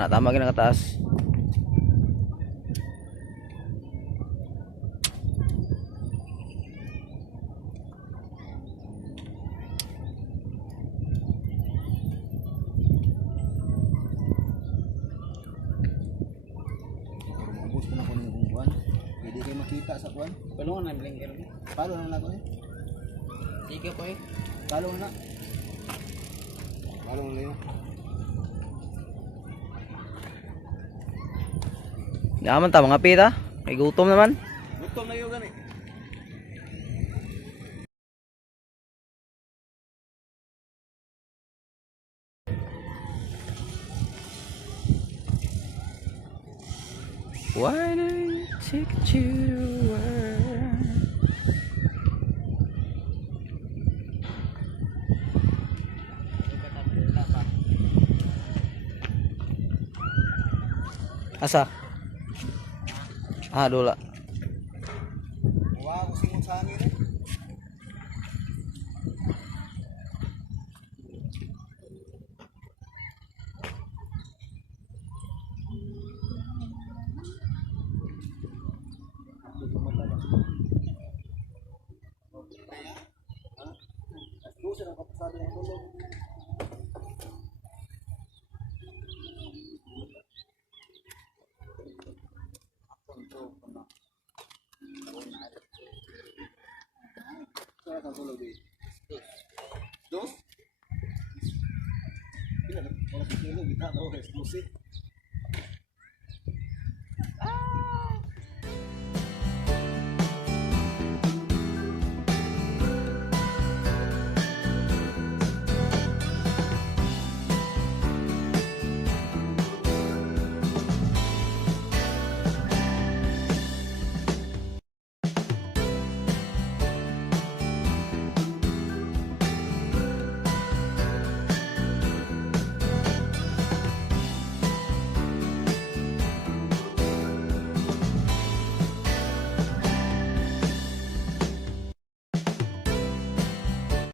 na tama gina kataas. Ubos ko na ko ng kuwan. Pwede kayo makita sa kuwan. Palungan na blinker mo. Palo na lang ko eh. Tiga po eh. Palo na. Palo na lang. Naman ta mga pita. May gutom naman. Gutom na yun gani. Why do you take you to work? Asa? Ah, dola. Wow, simot sa hangin eh. Doon ang kapasado ng tulog. Saan ang tulog eh? Dos? Pila na? Oras ng tulog, kita na exclusive.